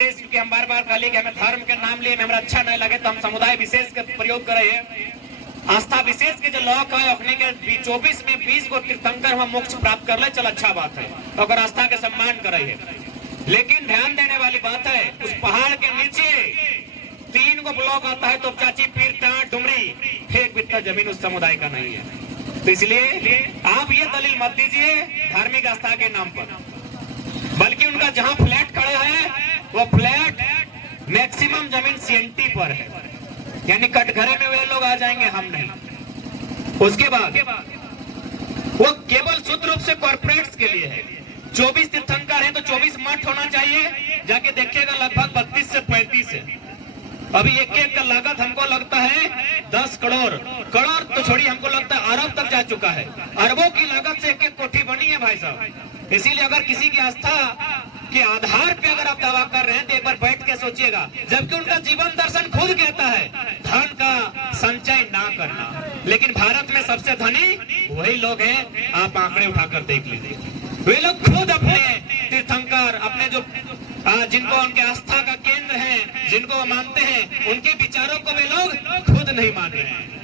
क्योंकि हम बार बार कहली कि हमें धर्म के नाम लिए हमें अच्छा नहीं लगे तो हम समुदाय विशेष का प्रयोग कर रहे हैं। आस्था विशेष के जो लोग है अपने के 24 में 20 को तीर्थंकर हम मोक्ष प्राप्त कर ले, चल अच्छा बात है, तो अगर आस्था के सम्मान करे है। लेकिन ध्यान देने वाली बात है, उस पहाड़ के नीचे 3 को ब्लॉक आता है तो चाची पीर टाट डुमरी एक बित्ता जमीन उस समुदाय का नहीं है। तो इसलिए आप ये दलील मत दीजिए धार्मिक आस्था के नाम पर, बल्कि उनका जहां फ्लैट खड़े हैं वो फ्लैट मैक्सिमम जमीन सीएनटी पर है, यानी कटघरे में वे लोग आ जाएंगे, हम नहीं। उसके बाद वो केवल शुद्ध रूप से कॉर्पोरेट्स के लिए है। 24 तीर्थंकर हैं तो 24 मठ होना चाहिए, जाके देखिएगा लगभग 32 से 35 है। अभी एक का लागत हमको लगता है 10 करोड़ तो छोड़िए, हमको लगता है अरब तक जा चुका है। अरबों की लागत से एक कोठी बनी है भाई साहब। इसीलिए अगर किसी की आस्था के आधार पे अगर आप दावा कर रहे हैं तो एक बार बैठ के सोचिएगा, जबकि उनका जीवन दर्शन खुद कहता है धन का संचय ना करना। लेकिन भारत में सबसे धनी वही लोग हैं, आप आंकड़े उठाकर देख लीजिए। वे लोग खुद अपने तीर्थंकर, अपने जो जिनको उनके आस्था का केंद्र है, जिनको वो मानते हैं, उनके विचारों को वे लोग खुद नहीं मान रहे हैं।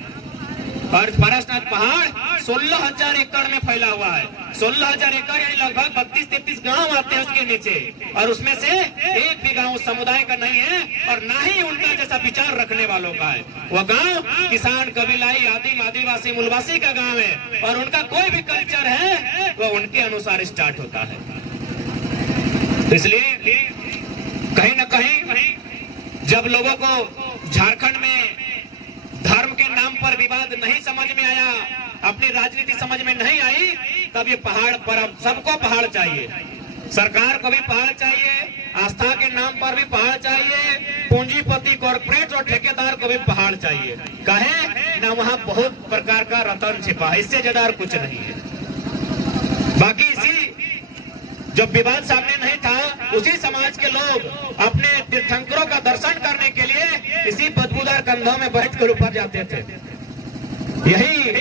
और पारसनाथ पहाड़ 16,000 एकड़ में फैला हुआ है। 16,000 एकड़ यानी लगभग 32-33 गांव आते हैं उसके नीचे, और उसमें से एक भी गांव समुदाय का नहीं है और ना ही उनका जैसा विचार रखने वालों का है। वह गांव किसान, कबीलाई, आदिम, आदिवासी, मूलवासी का गांव है, और उनका कोई भी कल्चर है वो उनके अनुसार स्टार्ट होता है। तो इसलिए कहीं न कहीं जब लोगों को झारखंड में धर्म के नाम पर विवाद नहीं समझ में आया, अपनी राजनीति समझ में नहीं आई, तब ये पहाड़ पर अब सबको पहाड़ चाहिए। सरकार को भी पहाड़ चाहिए, आस्था के नाम पर भी पहाड़ चाहिए, पूंजीपति, कॉर्पोरेट और ठेकेदार को भी पहाड़ चाहिए। कहे ना वहां बहुत प्रकार का रतन छिपा है, इससे ज्यादा कुछ नहीं है। बाकी इसी जब विवाद सामने नहीं था, उसी समाज के लोग अपने तीर्थंकरों का दर्शन करने के लिए इसी बदबूदार कंधों में बैठकर ऊपर जाते थे। यही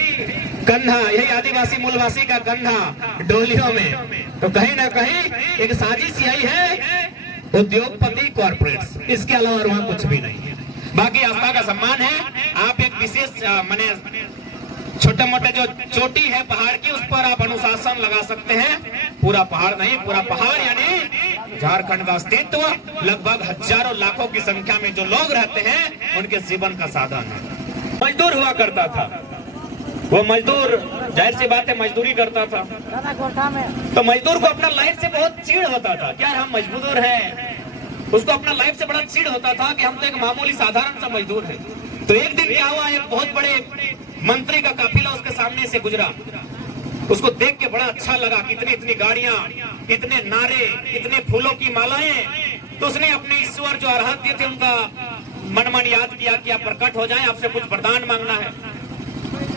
कंधा, यही आदिवासी मूलवासी का कंधा डोलियों में। तो कहीं ना कहीं एक साजिश यही है, उद्योगपति, कॉर्पोरेट्स, इसके अलावा वहां कुछ भी नहीं है। बाकी आस्था का सम्मान है। आप एक विशेष माने छोटे मोटे जो चोटी है पहाड़ की, उस पर आप अनुशासन लगा सकते हैं। पूरा पहाड़ नहीं, पूरा पहाड़ यानी झारखंड का अस्तित्व, लगभग हजारों लाखों की संख्या में जो लोग रहते हैं उनके जीवन का साधन है। मजदूर हुआ करता था, वो मजदूर जाहिर सी बात है मजदूरी करता था, तो मजदूर को अपना लाइफ से बहुत चिढ़ होता था। क्या हम मजदूर हैं, उसको अपना लाइफ से बड़ा चिढ़ होता था कि हम तो एक मामूली साधारण सा मजदूर है। तो एक दिन क्या हुआ, एक बहुत बड़े मंत्री का काफिला उसके सामने से गुजरा। उसको देख के बड़ा अच्छा लगा, कितनी गाड़ियां, इतने नारे, इतने फूलों की मालाएं। तो उसने अपने ईश्वर जो अर्हत दिए थे उनका मन मन याद किया कि आप प्रकट हो जाएं, आपसे कुछ वरदान मांगना है।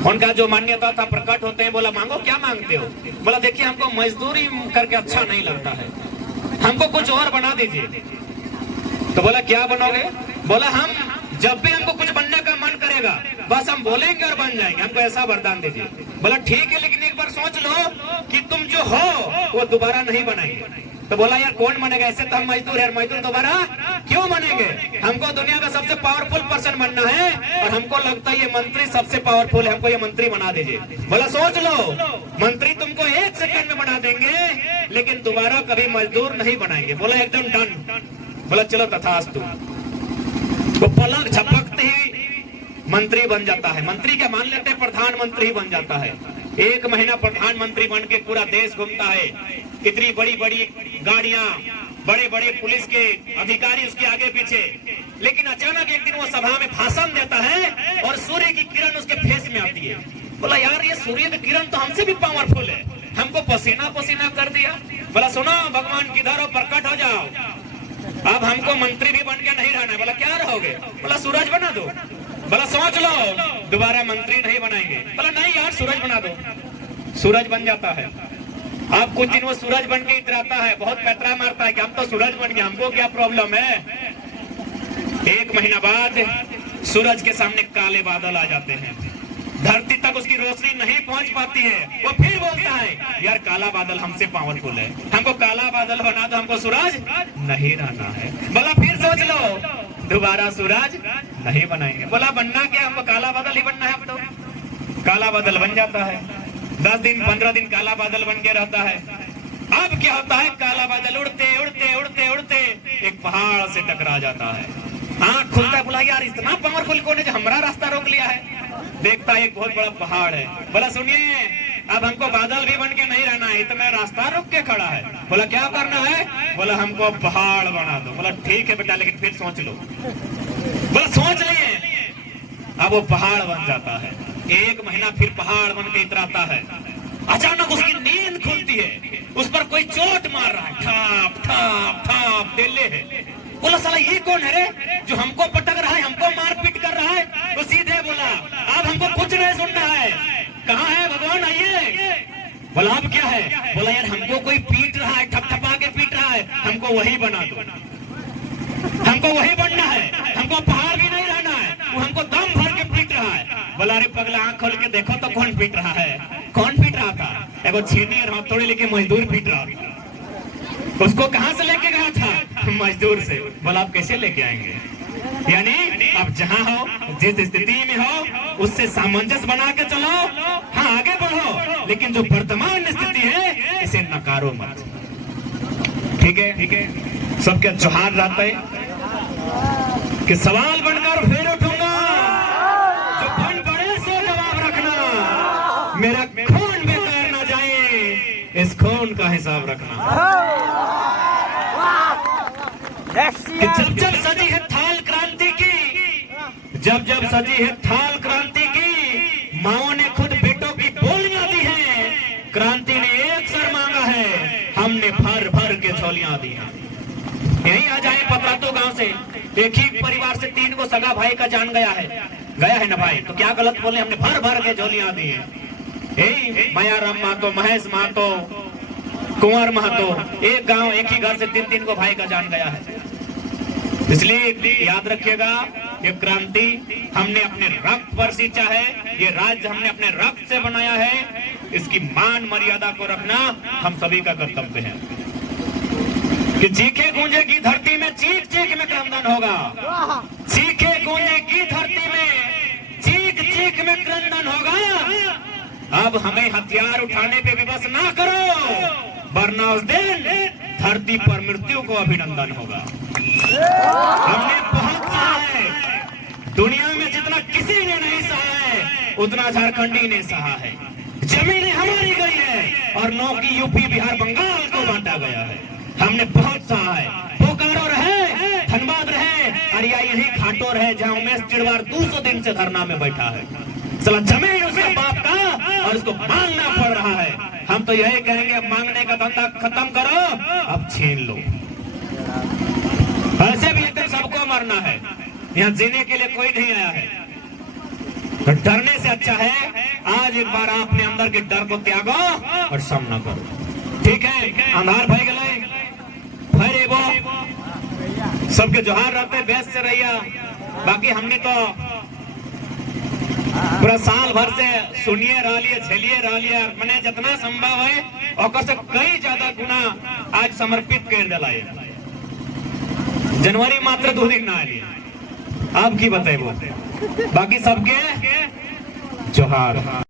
उनका जो मान्यता था प्रकट होते हैं। बोला मांगो, क्या मांगते हो? बोला देखिए हमको मजदूरी करके अच्छा नहीं लगता है, हमको कुछ और बना दीजिए। तो बोला क्या बनोगे? बोला हम जब भी हमको कुछ बनने का मन करेगा बस हम बोलेंगे और बन जाएंगे, हमको ऐसा वरदान दीजिए। बोला ठीक है, लेकिन एक बार सोच लो कि तुम जो हो वो दोबारा नहीं बनेंगे। तो बोला यार कौन बनेगा, ऐसे तो हम मजदूर है, मजदूर दोबारा क्यों बनेंगे? हमको दुनिया का सबसे पावरफुल पर्सन बनना है और हमको लगता है ये मंत्री सबसे पावरफुल है, हमको ये मंत्री बना दीजिए। बोला सोच लो, मंत्री तुमको 1 सेकंड में बना देंगे लेकिन दोबारा कभी मजदूर नहीं बनाएंगे। बोला एकदम डन। बोला चलो तथास्तु। वो पलक झपकते ही मंत्री बन जाता है। मंत्री क्या मान लेते हैं, प्रधानमंत्री बन जाता है। 1 महीना प्रधानमंत्री बन के पूरा देश घूमता है, इतनी बड़ी बड़ी गाड़ियां, बड़े बड़े पुलिस के अधिकारी उसके आगे पीछे। लेकिन अचानक एक दिन वो सभा में भाषण देता है और सूर्य की किरण उसके फेस में आती है। बोला यार ये सूर्य की किरण तो हमसे भी पावरफुल है, हमको पसीना पसीना कर दिया। बोला सुनो भगवान किधर हो, प्रकट हो जाओ, अब हमको मंत्री भी बन के नहीं रहना है। बोला क्या रहोगे? बोला सूरज बना दो। बोला सोच लो, दोबारा मंत्री नहीं बनाएंगे। बोला नहीं यार सूरज बना दो। सूरज बन जाता है। अब कुछ दिन वो सूरज बन के इतराता है, बहुत पैतरा मारता है कि हम तो सूरज बन गए, हमको क्या प्रॉब्लम है। 1 महीना बाद सूरज के सामने काले बादल आ जाते हैं। धरती तक उसकी रोशनी नहीं पहुंच पाती है, वो फिर बोलता है यार काला बादल हमसे पावरफुल है, हमको काला बादल बना दो, हमको सूरज नहीं रहना है। बोला फिर सोच लो, दोबारा सूरज नहीं बनाएंगे। बोला बनना क्या, हमको काला बादल ही बनना है। अब तो काला बादल बन जाता है, 10 दिन 15 दिन काला बादल बन के रहता है। अब क्या होता है, काला बादल उड़ते उड़ते उड़ते उड़ते एक पहाड़ से टकरा जाता है। आंख खुलता है, बोला यार इतना पावरफुल कौन है जो हमारा रास्ता रोक लिया है। देखता है एक बहुत बड़ा पहाड़ है। बोला सुनिए अब हमको बादल भी बन के नहीं रहना है, तो मैं रास्ता रोक के खड़ा है। बोला क्या करना है, बोला हमको पहाड़ बना दो। बोला ठीक है बेटा, लेकिन फिर सोच लो। बोला सोच लिए। अब वो पहाड़ बन जाता है। 1 महीना फिर पहाड़ बन के इतराता है। अचानक उसकी नींद खुलती है, उस पर कोई चोट मार रहा है, ठाप ठाप ठाप डेले है। बोला साला ये कौन है रे जो हमको पटक रहा है, हमको मारपीट कर रहा है। तो सीधे बोला अब हमको कुछ नहीं सुनना है, कहाँ है भगवान आइए। बोला अब क्या है, बोला यार हमको कोई पीट रहा है, ठपठपा के पीट रहा है, हमको वही बना दो, हमको वही बनना है, हमको पहाड़ भी नहीं रहना है, वो हमको दम भर के पीट रहा है। बोला अरे पगला आंख खोल के देखो तो कौन पीट रहा है। कौन पीट रहा था, एगो छीनी और हथौड़ी लेके मजदूर पीट रहा था। उसको कहां से लेके गया था, मजदूर से। बोला आप कैसे लेके आएंगे, यानी आप जहां हो, जिस स्थिति में हो उससे सामंजस्य बना के चलो, हाँ आगे बढ़ो, लेकिन जो वर्तमान स्थिति है इसे नकारो मत। ठीक है ठीक है, सबके जोहार रहता है कि सवाल बनकर फिर उठूंगा, जो बन पड़े सो जवाब रखना, मेरा खून बेकार ना जाए, इस खून का हिसाब रखना। कि जब जब सजी है थाल क्रांति की, जब जब सजी है थाल क्रांति की, माओ ने खुद बेटों की बोलियां दी हैं, क्रांति ने एक सर मांगा है, हमने भर भर के झोलियां दी हैं। यही आ जाए पतरातू गांव से, एक ही परिवार से 3 को सगा भाई का जान गया है ना भाई, तो क्या गलत बोले, हमने भर भर के झोलियां दी हैं। यही मायाराम महतो, महेश महतो, कुंवर महतो, एक गांव एक ही घर से 3 को भाई का जान गया है। इसलिए याद रखिएगा, ये क्रांति हमने अपने रक्त पर सींचा है, ये राज्य हमने अपने रक्त से बनाया है, इसकी मान मर्यादा को रखना हम सभी का कर्तव्य है। कि चीखे गूंजेगी धरती में, चीख चीख में क्रंदन होगा, चीखे गूंजेगी धरती में, चीख चीख में क्रंदन होगा। अब हमें हथियार उठाने पे विवश ना करो, वरना उस दिन धरती पर मृत्यु को अभिनंदन होगा। हमने बहुत सहा है, दुनिया में जितना किसी ने नहीं सहा है उतना झारखंडी ने सहा है। जमीनें हमारी गई है और 9 की यूपी बिहार बंगाल को बांटा गया है। हमने बहुत सहा है, बोकारो रहे, धनबाद रहे, अरिया यही घाटो रहे जहाँ उमेश चिड़वार 200 दिन से धरना में बैठा है। साला जमीन उसके बाप का और उसको मांगना पड़ रहा है। हम तो यही कहेंगे मांगने का धंधा खत्म करो, अब छीन लो। ऐसे भी एक दिन सबको मरना है, यहाँ जीने के लिए कोई नहीं आया है। तो डरने से अच्छा है आज एक बार आपने अंदर के डर को त्यागो और सामना करो। ठीक है, अंधार भय गए, फिर वो सबके जोहार रहते, बेस से रहिया। बाकी हमने तो पूरा साल भर से सुनिए रह लिए, झेलिए रह लिया, मैंने जितना संभव है और से कई ज्यादा गुना आज समर्पित कर दिलाए। जनवरी मात्र 2 दिन ना आए, अब की बताए वो, बाकी सबके जोहार।